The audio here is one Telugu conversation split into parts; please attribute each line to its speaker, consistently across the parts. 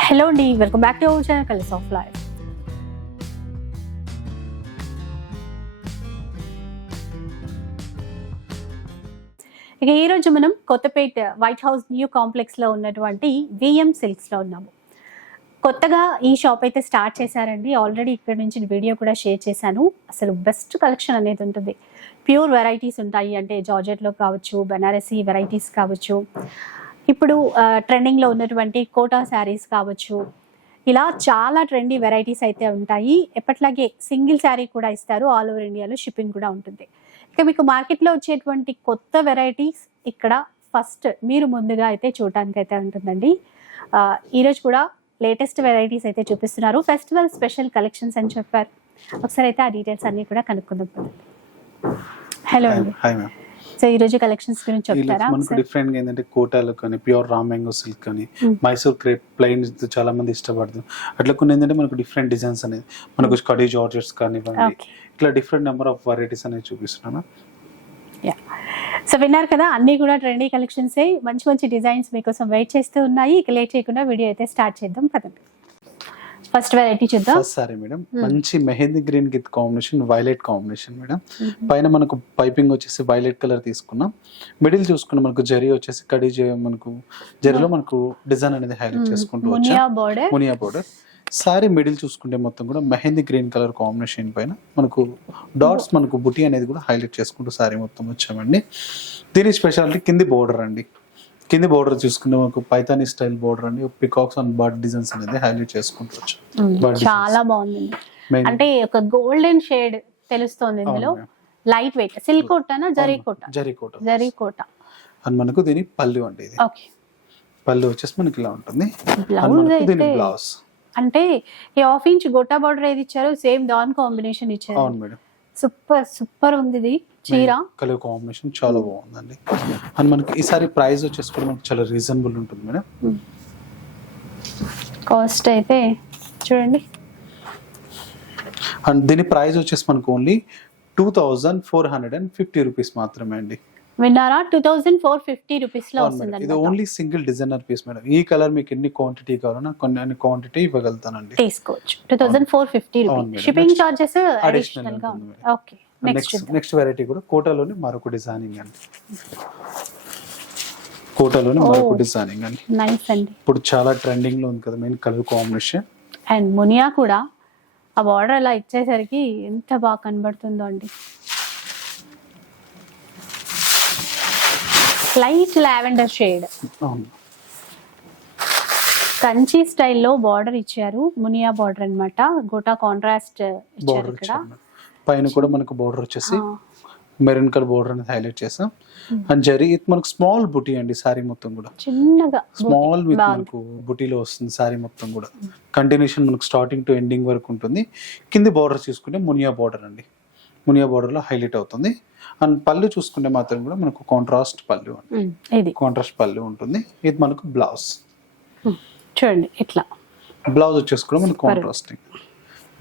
Speaker 1: హలో అండి welcome back to our channel colours of life ఇక ఈ రోజు మనం కొత్తపేట వైట్ హౌస్ న్యూ కాంప్లెక్స్లో ఉన్నటువంటి విఎం సిల్క్స్లో ఉన్నాము. కొత్తగా ఈ షాప్ అయితే స్టార్ట్ చేశారండి. ఆల్రెడీ ఇక్కడ నుంచి వీడియో కూడా షేర్ చేశాను. అసలు బెస్ట్ కలెక్షన్ అనేది ఉంటుంది. ప్యూర్ వెరైటీస్ ఉంటాయి. అంటే జార్జెట్లో కావచ్చు బెనారసీ వెరైటీస్ కావచ్చు. ఇప్పుడు ట్రెండింగ్లో ఉన్నటువంటి కోటా శారీస్ కావచ్చు ఇలా చాలా ట్రెండీ వెరైటీస్ అయితే ఉంటాయి. ఎప్పట్లాగే సింగిల్ శారీ కూడా ఇస్తారు. ఆల్ ఓవర్ ఇండియాలో షిప్పింగ్ కూడా ఉంటుంది. ఇక మీకు మార్కెట్లో వచ్చేటువంటి కొత్త వెరైటీస్ ఇక్కడ ఫస్ట్ మీరు ముందుగా అయితే చూడటానికి అయితే ఉంటుందండి. ఆ, ఈరోజు కూడా లేటెస్ట్ వెరైటీస్ అయితే చూపిస్తున్నారు. ఫెస్టివల్ స్పెషల్ కలెక్షన్స్ అని చెప్పారు. ఒకసారి అయితే ఆ డీటెయిల్స్ అన్ని కూడా కనుక్కుందాం హలో అండి. సో ఈ రోజు కలెక్షన్స్ గురించి చెప్తారా?
Speaker 2: మనకు? డిఫరెంట్గా ఏంటంటే కోటాలు కానీ ప్యూర్ రా మ్యాంగో సిల్క్ కానీ
Speaker 1: Hmm.
Speaker 2: మైసూర్ క్రేప్ ప్లెయిన్ చాలా మంది ఇష్టపడుతుంది అట్లా కొన్ని ఏంటంటే మనకు డిఫరెంట్ డిజైన్స్ అనేది మనకు స్టడీ జార్జెట్స్ కానివ్వండి. ఇట్లా డిఫరెంట్ నెంబర్ ఆఫ్ వెరైటీస్ అనేది చూపిస్తున్నాను.
Speaker 1: సో విన్నారు కదా అన్ని కూడా ట్రెండీ కలెక్షన్స్ మంచి మంచి డిజైన్స్ మీకోసం వెయిట్ చేస్తూ ఉన్నాయి. ఇక లేట్ చేయకుండా వీడియో అయితే స్టార్ట్ చేద్దాం. పదండి. ఫస్ట్ వెరైటీ చూద్దాం.
Speaker 2: సారీ మేడం మంచి mehndi green with combination violet combination madam పైన మనకు పైపింగ్ వచ్చేసి వైలెట్ కలర్ తీసుకున్నాం. మిడిల్ చూసుకున్నాం మనకు జరీ వచ్చేసి కడి మనకు జరీలో మనకు డిజైన్ అనేది హైలైట్ చేసుకుంటూ వచ్చాం?
Speaker 1: బోర్డర్
Speaker 2: మునియా పౌడర్ సారీ మిడిల్ చూసుకుంటే మొత్తం కూడా మెహందీ గ్రీన్ కలర్ కాంబినేషన్ పైన మనకు డాట్స్ మనకు బుటీ అనేది కూడా హైలైట్ చేసుకుంటూ సారీ మొత్తం వచ్చామండి. దీని స్పెషాలిటీ కింది బోర్డర్ అండి. కింది బోర్డర్ చూసుకుంటే మనకు పైతానీ స్టైల్ బోర్డర్ అండి పికాక్స్ అండ్ బర్డ్ డిజైన్స్ అనేది హైలైట్ చేసుకుంటూ.
Speaker 1: చాలా బాగుంది. అంటే ఒక గోల్డెన్ షేడ్ తెలుస్తోంది ఇందులో. లైట్ వెయిట్ సిల్క్ కోటనా జరీ కోట?
Speaker 2: జరీ కోట.
Speaker 1: జరీ కోట.
Speaker 2: అండ్ మనకు దీని పళ్ళు అండి ఇది.
Speaker 1: ఓకే.
Speaker 2: పళ్ళు వచ్చేసి మనకి ఇలా ఉంటుంది. దీని బ్లౌజ్
Speaker 1: అంటే ఈ హాఫ్ ఇంచ్ గొట్టా బార్డర్ ఏది ఇచ్చారు సేమ్ దాన్ కాంబినేషన్ ఇచ్చారు.
Speaker 2: అవును మేడం.
Speaker 1: సూపర్ సూపర్ ఉంది ఇది. చీర.
Speaker 2: కలర్ కాంబినేషన్ చాలా బాగుందండి. అండ్ మనకి ఈసారి ప్రైస్ వచ్చేసి కూడా మనకి చాలా రీజనబుల్ ఉంటుంది మేడం.
Speaker 1: కాస్ట్ అయితే చూడండి.
Speaker 2: అండ్ దీని ప్రైస్ వచ్చేసి మనకు only two thousand four hundred and fifty rupees మాత్రమే అండి.
Speaker 1: విన్నారా? టూ థౌజండ్ ఫోర్ ఫిఫ్టీ
Speaker 2: రూపీస్లో మేడం. ఇది
Speaker 1: వస్తుంది
Speaker 2: only single designer piece madam ఈ కలర్ మీకు ఎన్ని క్వాంటిటీ కావాలన్నా కొన్ని అన్ని క్వాంటిటీ ఇవ్వగలుగుతానండి.
Speaker 1: తీసుకోవచ్చు. Two thousand four fifty rupees. Shipping charges
Speaker 2: అడిషనల్గా.
Speaker 1: ఓకే నెక్స్ట్
Speaker 2: నెక్స్ట్ వెరైటీ కూడా కోటాలోని మరొక డిజైనింగ్ అండి. కోటాలోని మరొక. డిజైనింగ్ అండి.
Speaker 1: నైస్ అండి.
Speaker 2: ఇప్పుడు చాలా ట్రెండింగ్లో ఉంది కదా మెయిన్ కలర్ కాంబినేషన్
Speaker 1: అండ్ మునియా కూడా ఆ బార్డర్ అలా ఇచ్చేసరికి ఎంత బాగా కనబడుతుందో అండి. Light lavender shade. కంచి స్టైల్లో బార్డర్ ఇచ్చారు. మునియా బార్డర్ అన్నమాట. గోటా కాంట్రాస్ట్ ఇచ్చారు ఇక్కడ.
Speaker 2: పైన కూడా మనకు బోర్డర్ వచ్చేసి మెరూన్ కలర్ బోర్డర్ అనేది హైలైట్ చేసాం అండ్ జరీ ఇది మనకు స్మాల్ బుటీ అండి సారీ మొత్తం కూడా.
Speaker 1: చిన్నగా
Speaker 2: స్మాల్ విత్. మనకు బుటీలో వస్తుంది సారీ మొత్తం కూడా. కంటిన్యూషన్ మనకు స్టార్టింగ్ టు ఎండింగ్ వరకు ఉంటుంది. కింది బార్డర్ చూసుకుంటే మునియా బార్డర్ అండి. మునియా బార్డర్లో హైలైట్ అవుతుంది. అండ్ పళ్ళు చూసుకుంటే మాత్రం కూడా మనకు కాంట్రాస్ట్ పళ్ళు
Speaker 1: ఇది.
Speaker 2: కాంట్రాస్ట్ పళ్ళు ఉంటుంది. ఇది మనకు బ్లౌజ్
Speaker 1: చూడండి ఇట్లా.
Speaker 2: బ్లౌజ్ వచ్చేసి కూడా మనకు కాంట్రాస్టింగ్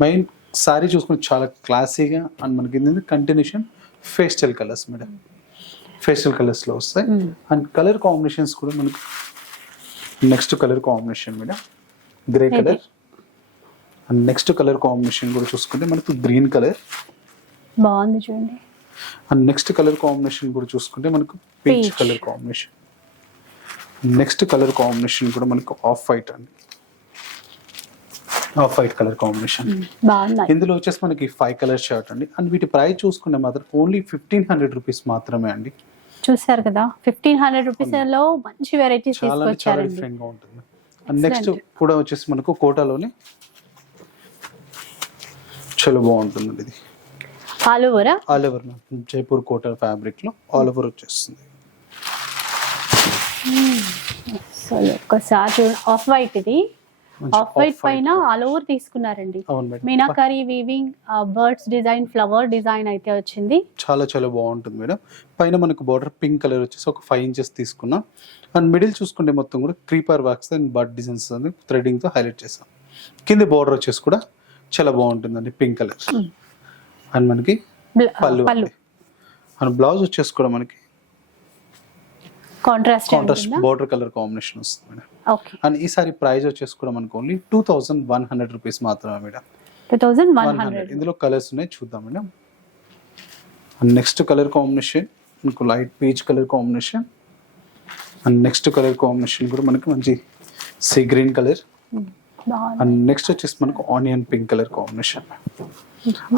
Speaker 2: మెయిన్ సారీ చూసుకుంటే చాలా క్లాసీగా అండ్ మనకి ఏంటంటే continuation pastel colours madam pastel కలర్స్లో వస్తాయి. అండ్ కలర్ కాంబినేషన్స్ కూడా మనకు next colour combination madam grey. Colour and next colour combination కూడా చూసుకుంటే మనకు గ్రీన్ కలర్
Speaker 1: బాగుంది చూడండి.
Speaker 2: అండ్ నెక్స్ట్ కలర్ కాంబినేషన్ కూడా చూసుకుంటే మనకు peach. Colour combination. Next colour combination కూడా మనకు ఆఫ్ వైట్ అండి. Off white colour combination. ఇందులో వచ్చేసి మనకి ఫైవ్ కలర్ షర్ట్ అండి. అండ్ వీటి ప్రైస్ చూసుకుంటే మాత్రం ఓన్లీ ఫిఫ్టీన్ హండ్రెడ్ రూపీస్ మాత్రమే అండి.
Speaker 1: చూసారు కదా? ఫిఫ్టీన్ హండ్రెడ్ రూపీస్లో మంచి వెరైటీస్
Speaker 2: చాలా చాలా
Speaker 1: తీసుకొచ్చారండి.
Speaker 2: డిఫరెంట్గా ఉంటుంది. అండ్ నెక్స్ట్ కూడా వచ్చేసి మనకు కోటాలోనే చాలా బాగుంటుంది ఇది.
Speaker 1: ఆల్ ఓవరా?
Speaker 2: ఆల్ ఓవర్ జైపూర్ కోటా ఫ్యాబ్రిక్లో ఆల్ ఓవర్ వచ్చేస్తుంది.
Speaker 1: అసలు ఒక్కసారి చూడ. ఆఫ్ వైట్ ఇది. ఆఫ్ వైట్ పైన ఆల్ ఓవర్ తీసుకున్నారండి. Meenakari weaving birds design flower design అయితే వచ్చింది.
Speaker 2: చాలా చాలా బాగుంటుంది మేడం. పైన మనకు బార్డర్ పింక్ కలర్ వచ్చేసి ఒక ఫైవ్ ఇంచెస్ తీసుకున్నాం. అండ్ మిడిల్ చూసుకుంటే మొత్తం కూడా creeper works and bird designs థ్రెడింగ్తో highlight చేసాం కింద బార్డర్ వచ్చేసి కూడా చాలా బాగుంటుందండి పింక్ కలర్. అండ్ మనకి పళ్ళు
Speaker 1: పళ్ళు.
Speaker 2: అండి. బ్లౌజ్ వచ్చేసి కూడా మనకి
Speaker 1: contrast
Speaker 2: contrast border colour combination వస్తుంది మేడం. అండ్ ఈ సారీ ప్రైస్ వచ్చేసి కూడా మనకు only two thousand one hundred rupees మాత్రమే మేడం.
Speaker 1: టూ వన్ హండ్రెడ్
Speaker 2: ఇందులో కలర్స్ ఉన్నాయి చూద్దాం madam. And next colour combination మనకు light peach colour combination and next colour combination కూడా మనకి మంచి sea green colour and next వచ్చేసి మనకు onion pink colour combination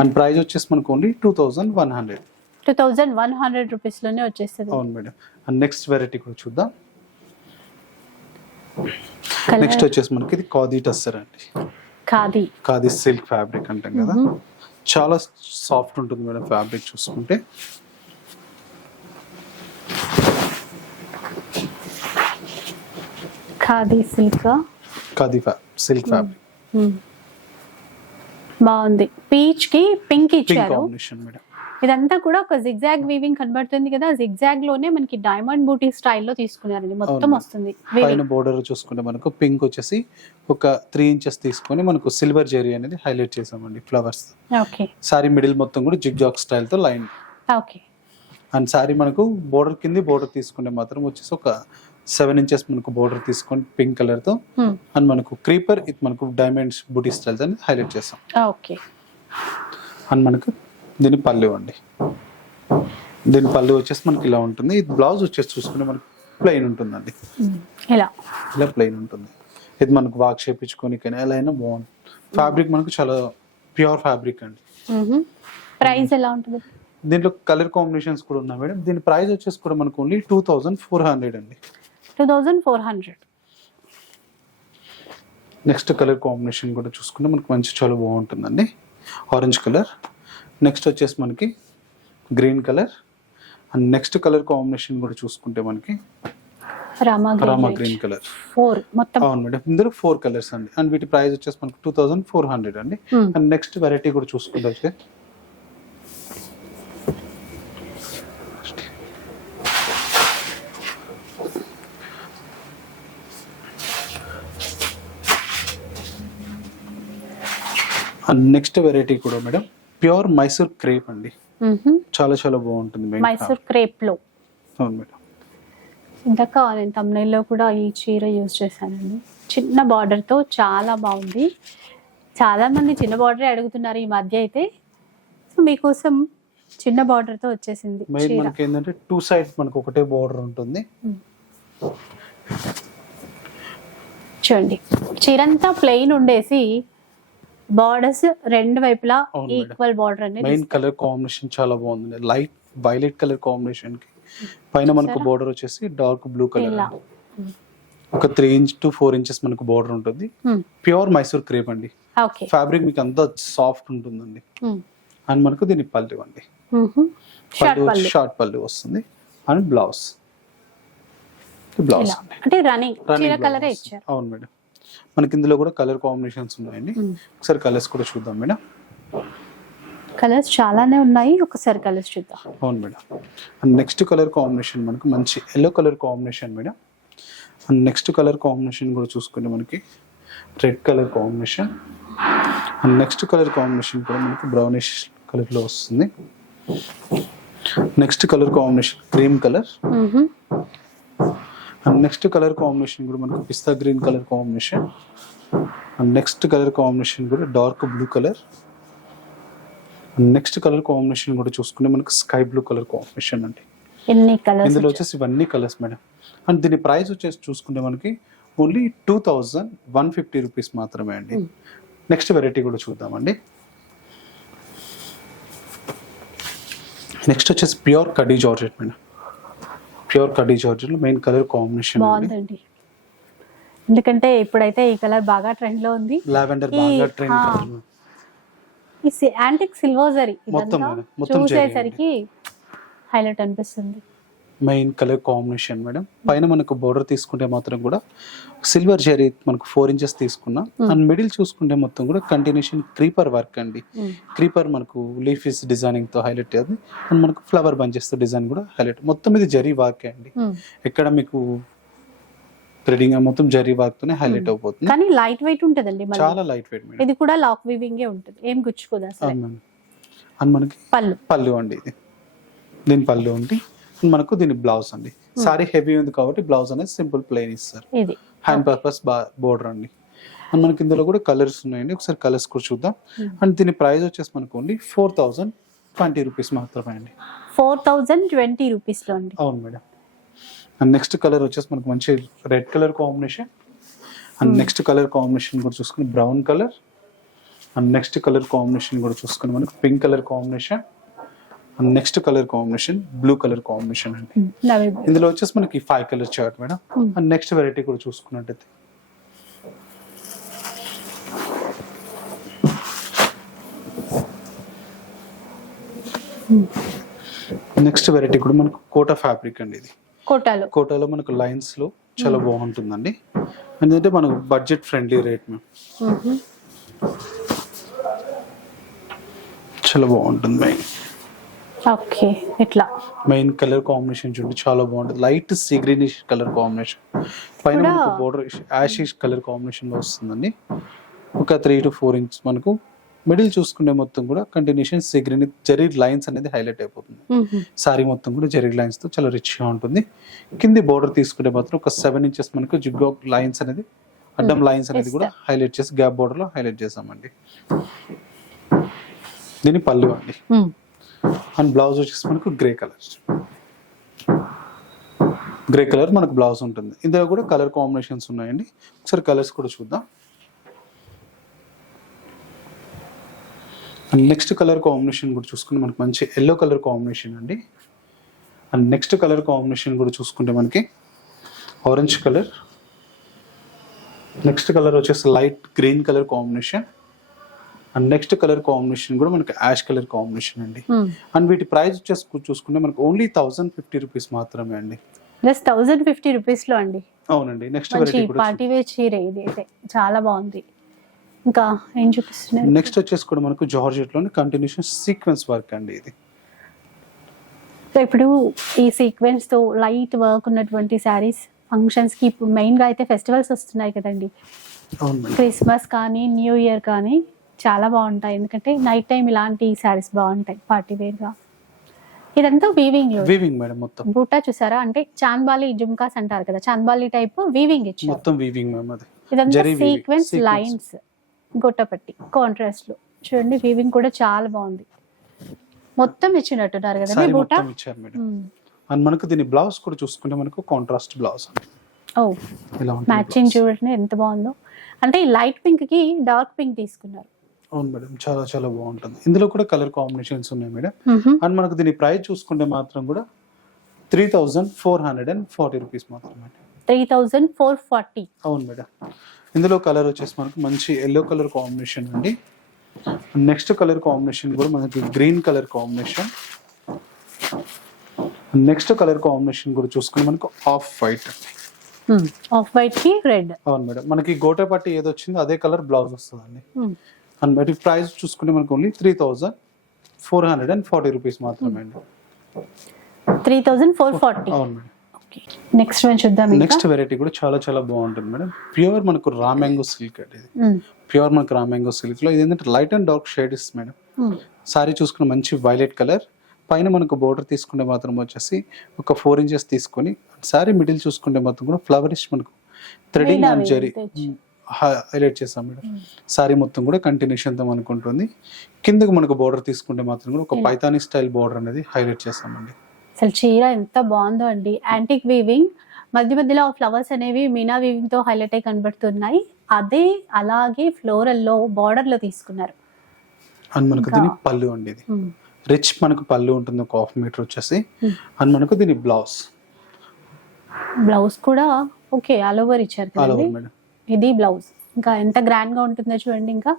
Speaker 2: and price వచ్చేసి మనకు only two thousand one hundred
Speaker 1: two thousand one hundred రూపీస్లోనే వచ్చేస్తుంది.
Speaker 2: అవును మేడం. అండ్ నెక్స్ట్ వెరైటీ కూడా చూద్దాం. నెక్స్ట్ వచ్చేసి మనకి ఇది ఖాదీ టస్సర్ అండి.
Speaker 1: ఖాదీ.
Speaker 2: ఖాదీ సిల్క్ ఫ్యాబ్రిక్ అంటాం కదా. చాలా సాఫ్ట్ ఉంటుంది మేడం ఫ్యాబ్రిక్ చూసుకుంటే.
Speaker 1: ఖాదీ సిల్క్
Speaker 2: ఖాదీ ఫ్యా సిల్క్ ఫ్యాబ్రిక్.
Speaker 1: బాగుంది. పీచ్కి పింక్ ఇచ్చారు. ఇదంతా కూడా ఒక జిగ్జాగ్ వీవింగ్ కనబడుతుంది కదా. జిగ్జాగ్లోనే మనకి డైమండ్ బూటీ స్టైల్లో తీసుకున్నారండి. మొత్తం. వస్తుంది.
Speaker 2: పైన బోర్డర్ చూసుకుంటే మనకు పింక్ వచ్చేసి ఒక త్రీ ఇంచెస్ తీసుకొని మనకు సిల్వర్ జెరీ అనేది హైలైట్ చేసామండి ఫ్లవర్స్
Speaker 1: ఓకే
Speaker 2: సారీ మిడిల్ మొత్తం కూడా జిగ్జాగ్ స్టైల్తో లైన్
Speaker 1: ఓకే
Speaker 2: అండ్ సారీ మనకు బోర్డర్ కింది బోర్డర్ తీసుకుంటే మాత్రం వచ్చేసి ఒక సెవెన్ ఇంచెస్ మనకు బోర్డర్ తీసుకొని పింక్ కలర్తో. అండ్ మనకు క్రీపర్ ఇది మనకు డైమండ్స్ బూటీ స్టైల్స్ అని హైలైట్ చేసాం
Speaker 1: ఓకే.
Speaker 2: అండ్ మనకు దీని పళ్ళు అండి. దీని పళ్ళు వచ్చేసి మనకి ఇలా ఉంటుంది. ఇది బ్లౌజ్ వచ్చేసి చూసుకుంటే మనకు ప్లెయిన్ ఉంటుందండి.
Speaker 1: ఇలా
Speaker 2: ఇలా ప్లెయిన్ ఉంటుంది. ఇది మనకు వాక్ చేపించుకొని కానీ ఎలా అయినా బాగుంది ఫ్యాబ్రిక్ మనకు చాలా ప్యూర్ ఫ్యాబ్రిక్ అండి.
Speaker 1: ప్రైస్ ఎలా ఉంటుంది?
Speaker 2: దీంట్లో కలర్ కాంబినేషన్స్ కూడా ఉన్నాయి మేడం. దీని ప్రైస్ వచ్చేసి కూడా మనకు only two thousand four hundred అండి.
Speaker 1: Two thousand four hundred
Speaker 2: next colour combination కూడా చూసుకుంటే మనకు మంచి చాలా బాగుంటుందండి. ఆరెంజ్ కలర్ నెక్స్ట్ వచ్చేసి మనకి green colour and next colour combination కూడా చూసుకుంటే మనకి
Speaker 1: రామా గ్రీన్
Speaker 2: కలర్
Speaker 1: ఫోర్ మొత్తం
Speaker 2: అవును మేడం. ఇందులో ఫోర్ కలర్స్ అండి. అండ్ వీటి ప్రైస్ వచ్చేసి మనకు టూ థౌసండ్ ఫోర్ హండ్రెడ్ అండి. అండ్ నెక్స్ట్ వెరైటీ కూడా చూసుకుంటే అండ్ నెక్స్ట్ వెరైటీ కూడా మేడం ప్యూర్ మైసూర్ క్రేప్ అండి. చాలా చాలా బాగుంటుంది
Speaker 1: మైసూర్
Speaker 2: క్రేప్లో. అవును మేడం.
Speaker 1: ఇందాక నేను తమిళలో కూడా ఈ చీర యూజ్ చేశానండి. చిన్న border తో చాలా బాగుంది. చాలా మంది చిన్న బార్డర్ అడుగుతున్నారు ఈ మధ్య అయితే. సో మీకోసం చిన్న border తో వచ్చేసింది
Speaker 2: మనకి ఏంటంటే టూ సైడ్స్ మనకు ఒకటే బార్డర్ ఉంటుంది.
Speaker 1: చూడండి చీరంతా ప్లెయిన్ ఉండేసి బార్డర్స్ రెండు వైపులా. ఈక్వల్ బార్డర్ అనేది
Speaker 2: మెయిన్ కలర్ కాంబినేషన్ చాలా బాగుంది. లైట్ వైలెట్ కలర్ కాంబినేషన్కి పైన మనకు? బోర్డర్ వచ్చేసి డార్క్ బ్లూ కలర్ ఒక three inch to four inches మనకు బోర్డర్ ఉంటుంది. ప్యూర్ మైసూర్ క్రేప్ అండి. ఫ్యాబ్రిక్ మీకు అంతా సాఫ్ట్ ఉంటుందండి. అండ్ మనకు దీని పళ్ళు అండి.
Speaker 1: షార్ట్
Speaker 2: షార్ట్ పళ్ళు వస్తుంది. అండ్ బ్లౌజ్ బ్లౌజ్
Speaker 1: అంటే రన్నింగ్ చీర కలరే ఇచ్చారు.
Speaker 2: అవును మేడం. మనకి ఇందులో కూడా కలర్ కాంబినేషన్స్ ఉన్నాయండి. ఒకసారి కలర్స్ కూడా చూద్దాం మేడం.
Speaker 1: కలర్స్ చాలానే ఉన్నాయి ఒకసారి కలర్స్ చూద్దాం.
Speaker 2: అవును madam. And next colour combination మనకు మంచి yellow colour combination madam. And next colour combination కూడా చూసుకుంటే మనకి red colour combination and next colour combination కూడా మనకి బ్రౌనిష్ కలర్లో వస్తుంది. Next colour combination cream colour and next colour combination కూడా మనకు పిస్తా green colour combination. And next colour combination కూడా dark blue colour. And next colour combination కూడా చూసుకుంటే మనకు స్కై బ్లూ కలర్ కాంబినేషన్ అండి. ఇందులో వచ్చేసి ఇవన్నీ కలర్స్ మేడం. అండ్ దీని ప్రైస్ వచ్చేసి చూసుకుంటే మనకి only two thousand one fifty rupees మాత్రమే అండి. నెక్స్ట్ వెరైటీ కూడా చూద్దామండి. నెక్స్ట్ వచ్చేసి pure khadi georgette madam. Pure khadi georgette main colour combination
Speaker 1: బాగుందండి. ఎందుకంటే ఇప్పుడైతే ఈ కలర్ బాగా ట్రెండ్లో ఉంది.
Speaker 2: లావెండర్ బాగా ట్రెండ్.
Speaker 1: ఈ యాంటిక్ సిల్వర్ జరీ
Speaker 2: మొత్తం మొత్తం
Speaker 1: చూసేసరికి హైలైట్ అనిపిస్తుంది.
Speaker 2: మెయిన్ కలర్ కాంబినేషన్ మేడం పైన మనకు బోర్డర్ తీసుకుంటే మాత్రం కూడా సిల్వర్ జెరీ మనకు ఫోర్ ఇంచెస్ తీసుకున్నాం. అండ్ మిడిల్ చూసుకుంటే మొత్తం కూడా కంటిన్యూషన్ క్రీపర్ వర్క్ అండి. క్రీపర్ మనకు లీఫీస్ డిజైనింగ్తో హైలైట్ అయ్యింది అండ్ మనకు ఫ్లవర్ బంచెస్తో డిజైన్ కూడా హైలైట్ మొత్తం ఇది జరీ వర్క్ అండి. ఎక్కడ మీకు థ్రెడింగ్ మొత్తం జరీ వర్క్ తోనే హైలైట్ అయిపోతుంది
Speaker 1: కానీ లైట్ వెయిట్ ఉంటదండి
Speaker 2: చాలా లైట్ వెయిట్ మేడం
Speaker 1: ఇది కూడా లాక్ వీవింగే ఉంటుంది. ఏం గుచ్చుకోదు
Speaker 2: అండ్ మనకి
Speaker 1: పళ్ళు.
Speaker 2: పళ్ళు అండి ఇది. దీని పళ్ళు ఉండి మనకు దీని బ్లౌజ్ అండి. సారీ హెవీ ఉంది కాబట్టి బ్లౌజ్ అనేది సింపుల్ ప్లెయిన్ ఇస్తారు. హ్యాండ్ పర్పస్ బోర్డర్ అండి. అండ్ మనకి ఇందులో కూడా కలర్స్ ఉన్నాయండి. ఒకసారి కలర్స్ కూడా చూద్దాం.
Speaker 1: Hmm.
Speaker 2: అండ్ దీని ప్రైస్ వచ్చేసి మనకు only four thousand twenty rupees మాత్రమే అండి.
Speaker 1: ఫోర్ థౌజండ్ ట్వంటీ రూపీస్లో అండి.
Speaker 2: అవును మేడం. అండ్ నెక్స్ట్ కలర్ వచ్చేసి మనకు మంచి red colour combination and next colour combination కూడా చూసుకుని brown colour and next colour combination కూడా చూసుకుని మనకు pink colour combination next colour combination blue colour combination అండి.
Speaker 1: నవీ
Speaker 2: ఇందులో వచ్చేసి మనకి five colour chart madam
Speaker 1: Hmm.
Speaker 2: And next variety కూడా చూసుకున్నట్టయితే. నెక్స్ట్ వెరైటీ కూడా మనకు కోటా ఫ్యాబ్రిక్ అండి ఇది.
Speaker 1: కోటాలో.
Speaker 2: కోటాలో మనకు లైన్స్లో చాలా బాగుంటుందండి. ఎందుకంటే మనకు బడ్జెట్ ఫ్రెండ్లీ రేట్ మ్యామ్. చాలా బాగుంటుంది మెయిన్
Speaker 1: ఓకే ఇట్లా.
Speaker 2: మెయిన్ కలర్ కాంబినేషన్ చూడండి చాలా బాగుంటుంది. Light sea greenish colour combination పైన బోర్డర్ యాషిష్ కలర్ కాంబినేషన్లో వస్తుందండి. ఒక త్రీ టు ఫోర్ ఇంచ్ మనకు మిడిల్ చూసుకునే మొత్తం కూడా continuation sea green zari lines అనేది హైలైట్ అయిపోతుంది. సారీ మొత్తం కూడా జరీ లైన్స్తో చాలా రిచ్గా ఉంటుంది. కింది బోర్డర్ తీసుకుంటే మాత్రం ఒక సెవెన్ ఇంచెస్ మనకు జిగ్గో లైన్స్ అనేది అడ్డం లైన్స్ అనేది కూడా హైలైట్ చేసి గ్యాప్ బోర్డర్లో హైలైట్ చేసామండి. దీని పళ్ళు అండి. అండ్ బ్లౌజ్ వచ్చేసి మనకు గ్రే కలర్. గ్రే కలర్ మనకు బ్లౌజ్ ఉంటుంది. ఇందులో కూడా కలర్ కాంబినేషన్స్ ఉన్నాయండి. ఒకసారి కలర్స్ కూడా చూద్దాం. అండ్ నెక్స్ట్ కలర్ కాంబినేషన్ కూడా చూసుకుంటే మనకు మంచి ఎల్లో కలర్ కాంబినేషన్ అండి. అండ్ నెక్స్ట్ కలర్ కాంబినేషన్ కూడా చూసుకుంటే మనకి ఆరెంజ్ కలర్. నెక్స్ట్ కలర్ వచ్చేసి light green colour combination. And next colour combination కూడా మనకి యాష్ కలర్ కాంబినేషన్ అండి.
Speaker 1: మ్మ్.
Speaker 2: అండ్ వీటి ప్రైస్ వచ్చేసి చూసుకుంటే మనకు ఓన్లీ థౌసండ్ ఫిఫ్టీ రూపీస్ మాత్రమే అండి.
Speaker 1: జస్ట్ థౌజండ్ ఫిఫ్టీ రూపీస్లో అండి.
Speaker 2: అవునండి. నెక్స్ట్
Speaker 1: పార్టీ వేర్ చీర ఇది అయితే. చాలా బాగుంది. ఇంకా ఏం చూపిస్తున్నారు?
Speaker 2: నెక్స్ట్ వచ్చేసి కూడా మనకు జార్జెట్లోని కంటిన్యూషన్ సీక్వెన్స్ వర్క్ అండి ఇది.
Speaker 1: సో ఇప్పుడు ఈ సీక్వెన్స్తో లైట్ వర్క్ ఉన్నటువంటి శారీస్ ఫంక్షన్స్కి ఇప్పుడు మెయిన్గా అయితే ఫెస్టివల్స్ వస్తున్నాయి కదండి. క్రిస్మస్ కానీ న్యూ ఇయర్ కానీ చాలా బాగుంటాయి. ఎందుకంటే నైట్ టైం ఇలాంటి శారీస్ బాగుంటాయి పార్టీ వేర్గా. ఇదంతా వీవింగ్లో
Speaker 2: వీవింగ్ మేడం మొత్తం.
Speaker 1: బూటా చూసారా? అంటే చాంద్బాలి జుమ్కాస్ అంటారు కదా చాంద్బాలి టైప్ వీవింగ్ ఇచ్చారు.
Speaker 2: మొత్తం వీవింగ్ మ్యామ్ అది.
Speaker 1: ఇదంతా సీక్వెన్స్. లైన్స్ గొట్టపట్టి కాంట్రాస్ట్లో. చూడండి వీవింగ్ కూడా చాలా బాగుంది. మొత్తం ఇచ్చినట్టున్నారు కదండి
Speaker 2: సారీ
Speaker 1: బూటా?
Speaker 2: ఇచ్చారు మేడం. అండ్ మనకు దీని బ్లౌజ్ కూడా చూసుకుంటే మనకు కాంట్రాస్ట్ బ్లౌజ్
Speaker 1: ఓ మ్యాచింగ్ చూడండి ఎంత బాగుందో. అంటే లైట్ పింక్కి డార్క్ పింక్ తీసుకున్నారు.
Speaker 2: అవును మేడం చాలా చాలా బాగుంటుంది. ఇందులో కూడా కలర్ కాంబినేషన్స్ ఉన్నాయి మేడం. అండ్ మనకు దీని ప్రైస్ చూసుకుంటే మాత్రం కూడా three thousand four hundred and forty rupees మాత్రమే
Speaker 1: త్రీ థౌజండ్ ఫోర్ ఫార్టీ.
Speaker 2: అవును మేడం. ఇందులో కలర్ వచ్చేసి మనకు మంచి ఎల్లో కలర్ కాంబినేషన్ అండి. నెక్స్ట్ కలర్ కాంబినేషన్ కూడా మనకి green colour combination. Next colour combination కూడా చూసుకుని మనకు ఆఫ్ వైట్.
Speaker 1: ఆఫ్ వైట్కి రెడ్.
Speaker 2: అవును మేడం. మనకి గోటే పట్టి ఏది వచ్చిందో అదే కలర్ బ్లౌజ్ వస్తుందండి. అండ్ మరి ప్రైస్ చూసుకుంటే మనకు only three thousand four hundred and forty rupees మాత్రమే అండి.
Speaker 1: త్రీ థౌజండ్ ఫోర్ ఫార్టీ
Speaker 2: అవును మేడం.
Speaker 1: నెక్స్ట్ వన్ చూద్దాం
Speaker 2: నెక్స్ట్ వెరైటీ కూడా చాలా చాలా బాగుంటుంది మేడం. ప్యూర్ మనకు రామ్యాంగో సిల్క్ అండి ఇది. ప్యూర్ మనకు రామ్యాంగో సిల్క్లో ఇది ఏంటంటే light and dark shades madam.
Speaker 1: Hmm.
Speaker 2: Sari చూసుకున్న మంచి వైలెట్ కలర్ పైన మనకు బోర్డర్ తీసుకుంటే మాత్రం వచ్చేసి ఒక ఫోర్ ఇంచెస్ తీసుకొని సారీ మిడిల్ చూసుకుంటే మాత్రం కూడా ఫ్లవరిష్ మనకు థ్రెడింగ్ అండ్ జరీ. హైలైట్ చేస్తాం మేడం. సారీ మొత్తం కూడా కంటిన్యూషన్తో మనకు ఉంటుంది కిందకు మనకు బోర్డర్ తీసుకుంటే మాత్రం కూడా ఒక
Speaker 1: ఇలా.
Speaker 2: పైతానీ స్టైల్ బోర్డర్ అనేది హైలైట్ చేస్తామండి.
Speaker 1: అసలు చీర ఎంత బాగుందో అండి. యాంటిక్ వీవింగ్ మధ్య మధ్యలో ఫ్లవర్స్ అనేవి మీనా వీవింగ్తో హైలైట్ అయి కనబడుతున్నాయి. అదే అలాగే ఫ్లోరల్లో బార్డర్లో తీసుకున్నారు.
Speaker 2: అండ్ మనకు దీని పళ్ళు అండి ఇది. రిచ్ మనకు పళ్ళు ఉంటుంది ఒక హాఫ్ మీటర్ వచ్చేసి. అండ్ మనకు దీని బ్లౌజ్.
Speaker 1: బ్లౌజ్ కూడా ఓకే ఆల్ ఓవర్ ఇచ్చారు
Speaker 2: ఆల్ ఓవర్ మేడం.
Speaker 1: ఇది బ్లౌజ్. ఇంకా ఎంత గ్రాండ్గా ఉంటుందో చూడండి ఇంకా.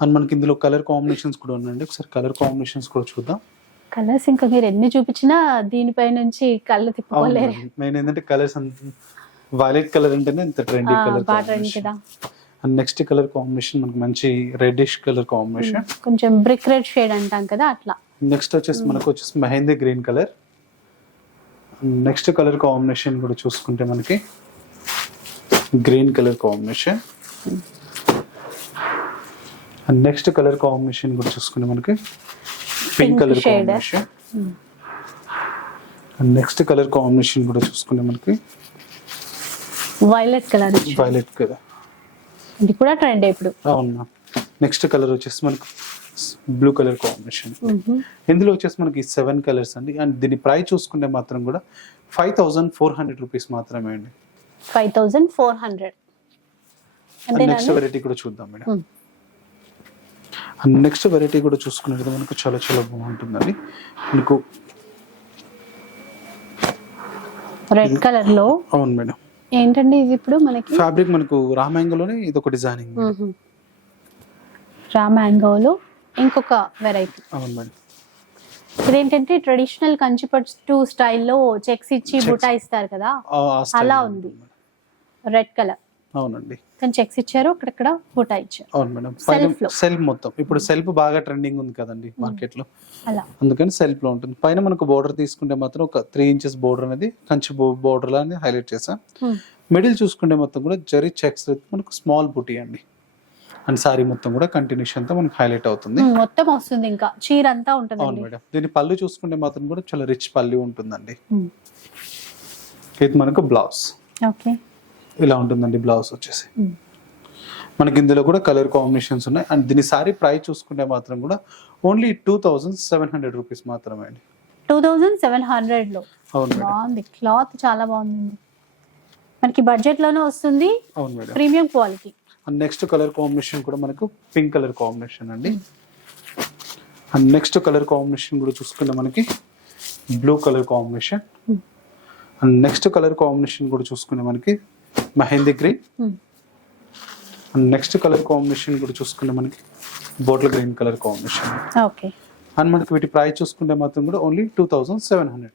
Speaker 2: అండ్ మనకి ఇందులో కలర్ కాంబినేషన్స్ కూడా ఉన్నాయండి. ఒకసారి కలర్ కాంబినేషన్స్ కూడా చూద్దాం.
Speaker 1: కలర్స్ ఇంకా మీరు ఎన్ని చూపించినా దీనిపై నుంచి కళ్ళు తిప్పుకోలేరు.
Speaker 2: మెయిన్ ఏంటంటే కలర్స్ వైలెట్ కలర్ అంటేనే ఇంత ట్రెండీ కలర్
Speaker 1: కదా.
Speaker 2: అండ్ నెక్స్ట్ కలర్ కాంబినేషన్ మనకు మంచి రెడ్డిష్ కలర్ కాంబినేషన్
Speaker 1: కొంచెం బ్రిక్ రెడ్ షేడ్ అంటాం కదా అట్లా.
Speaker 2: నెక్స్ట్ వచ్చేసి మనకు వచ్చేసి mehndi green colour. Next colour combination కూడా చూసుకుంటే మనకి green colour combination and next colour combination కూడా చూసుకుంటే మనకి pink colour. Combination and next colour combination కూడా చూసుకుంటే మనకి
Speaker 1: వైలెట్ కలర్
Speaker 2: వైలెట్ కదా
Speaker 1: ఇది కూడా ట్రెండ్ ఇప్పుడు.
Speaker 2: అవును నెక్స్ట్ కలర్ వచ్చేసి మనకు బ్లూ కలర్ కాంబినేషన్ ఇందులో వచ్చేసి మనకి సెవెన్ కలర్స్ అండి. అండ్ దీని ప్రైస్ చూసుకుంటే మాత్రం కూడా five thousand four hundred rupees మాత్రమే అండి.
Speaker 1: Five thousand four hundred.
Speaker 2: Next variety కూడా చూద్దాం మేడం. నెక్స్ట్ వెరైటీ కూడా చూసుకున్నట్టు మనకు చాలా చాలా బాగుంటుందండి. మనకు
Speaker 1: రెడ్ కలర్లో?
Speaker 2: అవును మేడం.
Speaker 1: ఏంటండి ఇది ఇప్పుడు మనకి?
Speaker 2: ఫ్యాబ్రిక్ మనకు రామాయంగంలోనే ఇది ఒక డిజైనింగ్
Speaker 1: రా మ్యాంగోలో ఇంకొక వెరైటీ
Speaker 2: అవును మేడం.
Speaker 1: ఇదేంటంటే ట్రెడిషనల్ కంచిపట్టు స్టైల్లో చెక్స్ ఇచ్చి బుటా ఇస్తారు కదా? అలా ఉంది. Red colour.
Speaker 2: అవునండి.
Speaker 1: కానీ చెక్స్ ఇచ్చారు అక్కడక్కడ బుటా ఇచ్చారు.
Speaker 2: అవును మేడం. సెల్ఫ్ మొత్తం. ఇప్పుడు సెల్ఫ్ బాగా ట్రెండింగ్ ఉంది కదండి మార్కెట్లో
Speaker 1: అలా.
Speaker 2: అందుకని సెల్ఫ్లో ఉంటుంది. పైన మనకు బోర్డర్ తీసుకుంటే మాత్రం ఒక త్రీ ఇంచెస్ బోర్డర్ అనేది కంచి బోర్డర్ లా హైలైట్ చేసాం
Speaker 1: Hmm.
Speaker 2: మిడిల్ చూసుకుంటే మొత్తం కూడా జరీ చెక్స్ మనకు స్మాల్ బుటీ అండి. అండ్ సారీ మొత్తం కూడా కంటిన్యూషన్తో మనకు హైలైట్ అవుతుంది.
Speaker 1: మొత్తం వస్తుంది ఇంకా. చీర అంతా
Speaker 2: అవును
Speaker 1: ఉంటుందండి
Speaker 2: మేడం. దీని పళ్ళు చూసుకుంటే మాత్రం కూడా చాలా రిచ్ పళ్ళు ఉంటుందండి. ఇది మనకు బ్లౌజ్
Speaker 1: ఓకే.
Speaker 2: ఇలా ఉంటుందండి బ్లౌజ్ వచ్చేసి. మనకి ఇందులో కూడా కలర్ కాంబినేషన్స్ ఉన్నాయి. అండ్ దీని సారీ ప్రైస్ చూసుకుంటే మాత్రం కూడా only two thousand seven hundred rupees మాత్రమే అండి.
Speaker 1: టూ థౌజండ్ సెవెన్ హండ్రెడ్లో.
Speaker 2: అవును మేడం.
Speaker 1: బాగుంది. క్లాత్ చాలా బాగుంది మనకి బడ్జెట్లోనే వస్తుంది.
Speaker 2: అవును
Speaker 1: premium quality
Speaker 2: and next colour combination కూడా మనకు పింక్ కలర్ కాంబినేషన్ అండి. అండ్ నెక్స్ట్ కలర్ కాంబినేషన్ కూడా చూసుకుంటే మనకి blue colour combination. And next colour combination కూడా చూసుకుంటే మనకి mehndi green and next colour combination కూడా చూసుకుంటే మనకి bottle green colour combination
Speaker 1: okay.
Speaker 2: And మనకి వీటి ప్రైస్ చూసుకుంటే మాత్రం కూడా only two thousand seven hundred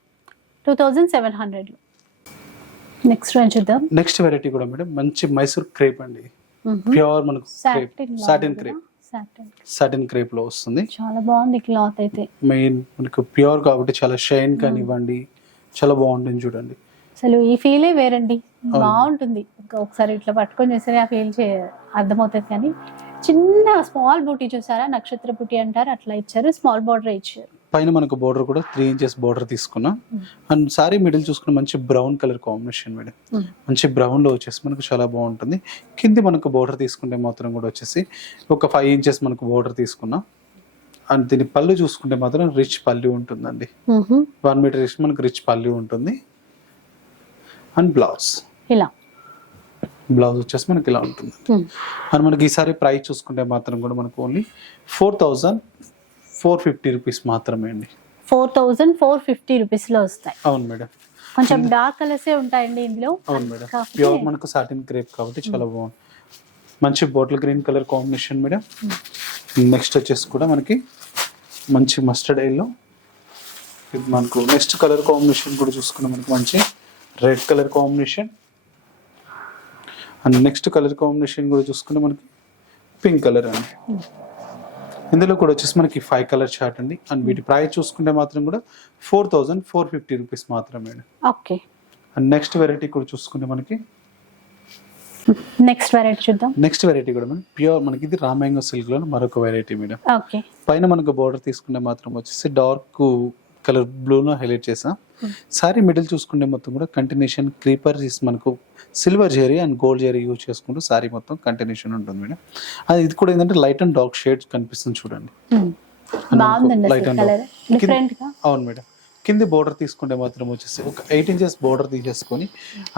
Speaker 1: two thousand seven hundred next చూద్దాం.
Speaker 2: నెక్స్ట్ వెరైటీ కూడా మేడం మంచి మైసూర్ క్రేప్ అండి. ప్యూర్ మనకు
Speaker 1: సాటిన్
Speaker 2: క్రేప్
Speaker 1: సాటిన్
Speaker 2: క్రేప్. లో వస్తుంది.
Speaker 1: చాలా బాగుంది క్లాత్ అయితే.
Speaker 2: మెయిన్ మనకు ప్యూర్ కాబట్టి చాలా షైన్ కానివ్వండి చాలా బాగుంటుంది చూడండి.
Speaker 1: అసలు ఈ ఫీలే వేరండి. బాగుంటుంది. ఇంకా ఒకసారి ఇట్లా పట్టుకొని చూస్తే ఆ ఫీల్ చే అర్థమవుతుంది కానీ చిన్న స్మాల్ బూటీ చూసారా? నక్షత్ర బూటీ అంటారు అట్లా ఇచ్చారు స్మాల్ బార్డర్ ఇచ్చారు.
Speaker 2: పైన మనకు బోర్డర్ కూడా త్రీ ఇంచెస్ బోర్డర్ తీసుకున్నాం. అండ్ సారీ మిడిల్ చూసుకున్న మంచి brown colour combination madam.
Speaker 1: Mm.
Speaker 2: మంచి బ్రౌన్లో వచ్చేసి మనకు చాలా బాగుంటుంది. కింది మనకు బోర్డర్ తీసుకుంటే మాత్రం కూడా వచ్చేసి ఒక ఫైవ్ ఇంచెస్ మనకు బోర్డర్ తీసుకున్నాం. అండ్ దీని పళ్ళు చూసుకుంటే మాత్రం రిచ్ పళ్ళు ఉంటుందండి. వన్ మీటర్ ఇచ్చి మనకు రిచ్ పళ్ళు ఉంటుంది. అండ్ బ్లౌజ్
Speaker 1: ఇలా.
Speaker 2: బ్లౌజ్ వచ్చేసి మనకి ఇలా ఉంటుంది. అండ్ మనకి ఈసారి ప్రైస్ చూసుకుంటే మాత్రం కూడా మనకు only four thousand four fifty rupees మాత్రమే అండి.
Speaker 1: ఫోర్ థౌజండ్ ఫోర్ ఫిఫ్టీ రూపీస్లో వస్తాయి.
Speaker 2: అవును మేడం.
Speaker 1: కొంచెం డార్క్ కలర్సే ఉంటాయండి ఇందులో.
Speaker 2: అవును మేడం. ప్యూర్ మనకు సాటిన్ క్రేప్ కాబట్టి చాలా బాగుంది మంచి bottle green colour combination madam. Next వచ్చేసి కూడా మనకి మంచి మస్టర్డ్ ఎల్లో ఇది మనకు నెక్స్ట్ కలర్ కాంబినేషన్ కూడా చూసుకున్నాం మనకి మంచి red colour combination. And next colour combination కూడా చూసుకుంటే మనకి పింక్ కలర్ అండి. ఇందులో కూడా వచ్చేసి మనకి ఫైవ్ కలర్ చార్ట్ అండి. అండ్ వీటి ప్రైస్ చూసుకుంటే మాత్రం కూడా four thousand four fifty rupees మాత్రమే
Speaker 1: ఓకే.
Speaker 2: అండ్ నెక్స్ట్ వెరైటీ కూడా చూసుకుంటే మనకి
Speaker 1: నెక్స్ట్ వెరైటీ చూద్దాం.
Speaker 2: నెక్స్ట్ వెరైటీ కూడా మేడం. ప్యూర్ మనకి ఇది రామాయంగ సిల్క్లో మరొక వెరైటీ మేడం.
Speaker 1: ఓకే.
Speaker 2: పైన మనకు బార్డర్ తీసుకుంటే మాత్రం వచ్చేసి డార్క్ కలర్ బ్లూలో హైలైట్ చేసాం సారీ మిడిల్ చూసుకుంటే మొత్తం కూడా కంటిన్యూషన్ క్రీపర్ మనకు silver zari and gold zari use చేసుకుంటూ సారీ మొత్తం కంటిన్యూషన్ ఉంటుంది మేడం. అది ఇది కూడా ఏంటంటే లైట్ అండ్ డార్క్ షేడ్ కనిపిస్తుంది చూడండి.
Speaker 1: డిఫరెంట్గా?
Speaker 2: అవును మేడం. కింది బోర్డర్ తీసుకుంటే మాత్రం వచ్చేసి ఒక ఎయిట్ ఇంచెస్ బోర్డర్ తీసేసుకొని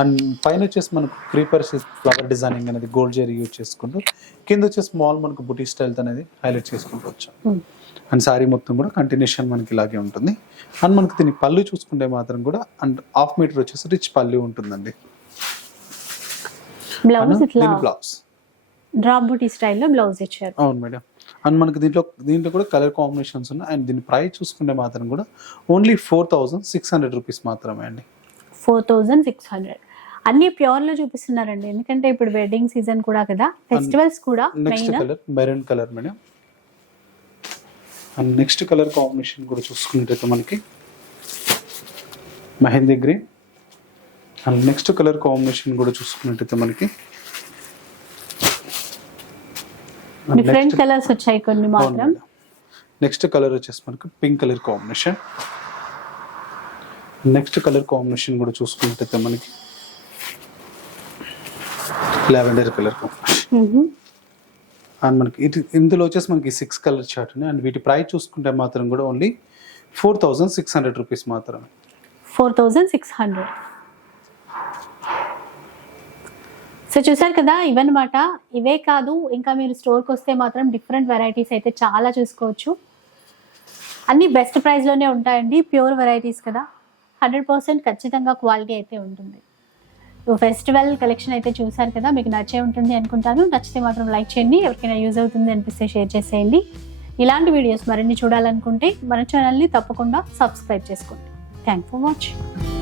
Speaker 2: అండ్ పైన వచ్చేసి మనకు క్రీపర్స్ ఫ్లవర్ డిజైనింగ్ అనేది గోల్డ్ జెరీ యూజ్ చేసుకుంటూ కింద వచ్చేసి స్మాల్ మనకు బుటీ స్టైల్ అనేది హైలైట్ చేసుకుంటూ వచ్చాం. అండ్ సారీ మొత్తం కూడా కంటిన్యూషన్ మనకి ఇలాగే ఉంటుంది. అండ్ మనకి దీని పళ్ళు చూసుకుంటే మాత్రం కూడా అండ్ హాఫ్ మీటర్ వచ్చేసి రిచ్ పళ్ళు ఉంటుందండి.
Speaker 1: బ్లౌజ్ డ్రాప్ బూటీ స్టైల్లో బ్లౌజ్ ఇచ్చారు.
Speaker 2: అవును మేడం. అండ్ మనకి దీంట్లో దీంట్లో కూడా కలర్ కాంబినేషన్స్ ఉన్నాయి. అండ్ దీని ప్రైస్ చూసుకుంటే మాత్రం కూడా only four thousand six hundred rupees మాత్రమే అండి.
Speaker 1: ఫోర్ థౌజండ్ సిక్స్ హండ్రెడ్ అన్ని ప్యూర్లో చూపిస్తున్నారండి. ఎందుకంటే ఇప్పుడు వెడ్డింగ్ సీజన్ కూడా కదా ఫెస్టివల్స్ కూడా
Speaker 2: next colour maroon colour madam. And next colour combination కూడా చూసుకున్నట్టయితే మనకి mehndi green. And next colour combination కూడా చూసుకున్నట్టయితే మనకి
Speaker 1: డిఫరెంట్ కలర్స్ వచ్చాయి కొన్ని మాత్రం.
Speaker 2: నెక్స్ట్ కలర్ వచ్చేసి మనకి pink colour combination. Next colour combination కూడా చూసుకుంటే మనకి లావెండర్ కలర్ కాంబినేషన్. అండ్ మనకి ఇటు ఇందులో వచ్చేసి మనకి సిక్స్ కలర్ చార్ట్ ఉన్నాయి. అండ్ వీటి ప్రైస్ చూసుకుంటే మాత్రం కూడా only four thousand six hundred rupees మాత్రమే.
Speaker 1: Four thousand six hundred. So చూసారు కదా ఇవన్నమాట. ఇవే కాదు ఇంకా మీరు స్టోర్కి వస్తే మాత్రం డిఫరెంట్ వెరైటీస్ అయితే చాలా చూసుకోవచ్చు. అన్ని బెస్ట్ ప్రైస్లోనే ఉంటాయండి ప్యూర్ వెరైటీస్ కదా. హండ్రెడ్ పర్సెంట్ ఖచ్చితంగా క్వాలిటీ అయితే ఉంటుంది. ఫెస్టివల్ కలెక్షన్ అయితే చూసారు కదా మీకు నచ్చే ఉంటుంది అనుకుంటాను. నచ్చితే మాత్రం లైక్ చేయండి ఎవరికైనా యూజ్ అవుతుంది అనిపిస్తే షేర్ చేసేయండి. ఇలాంటి వీడియోస్ మరిన్ని చూడాలనుకుంటే మన ఛానల్ని తప్పకుండా సబ్స్క్రైబ్ చేసుకోండి. Thank for watching